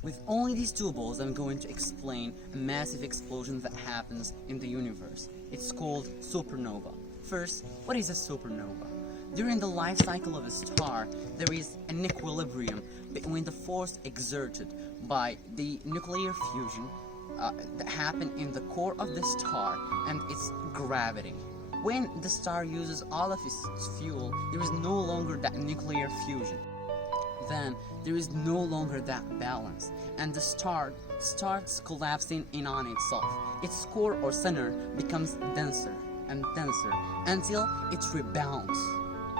With only these two balls, I'm going to explain a massive explosion that happens in the universe. It's called supernova. First, what is a supernova? During the life cycle of a star, there is an equilibrium between the force exerted by the nuclear fusion that happen in the core of the star and its gravity. When the star uses all of its fuel, there is no longer that nuclear fusion. Then there is no longer that balance, and the star starts collapsing in on itself. Its core or center becomes denser and denser until it rebounds.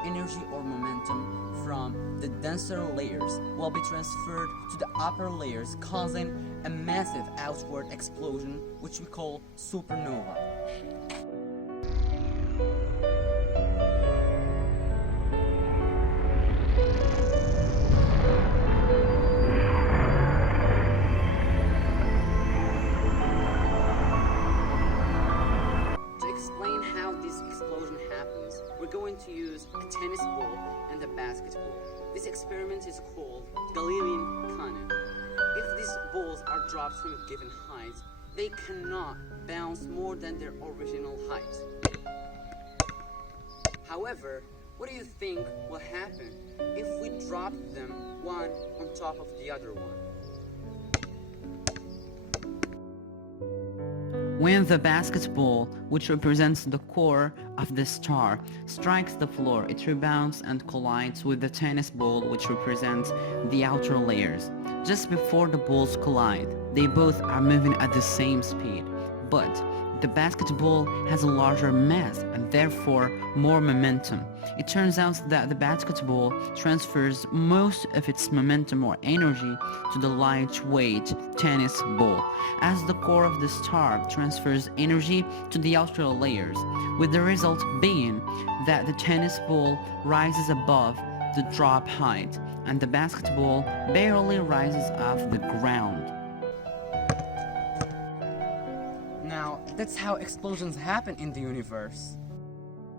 Energy or momentum from the denser layers will be transferred to the upper layers, causing a massive outward explosion, which we call supernova. We're going to use a tennis ball and a basketball. This experiment is called Galiliean canon. If these balls are dropped from a given height, they cannot bounce more than their original height. However, what do you think will happen if we drop them one on top of the other one? When the basketball, which represents the core of the star, strikes the floor, it rebounds and collides with the tennis ball, which represents the outer layers. Just before the balls collide, they both are moving at the same speed, but the basketball has a larger mass and therefore more momentum. It turns out that the basketball transfers most of its momentum or energy to the lightweight tennis ball, as the core of the star transfers energy to the outer layers, with the result being that the tennis ball rises above the drop height and the basketball barely rises off the ground. Now, that's how explosions happen in the universe.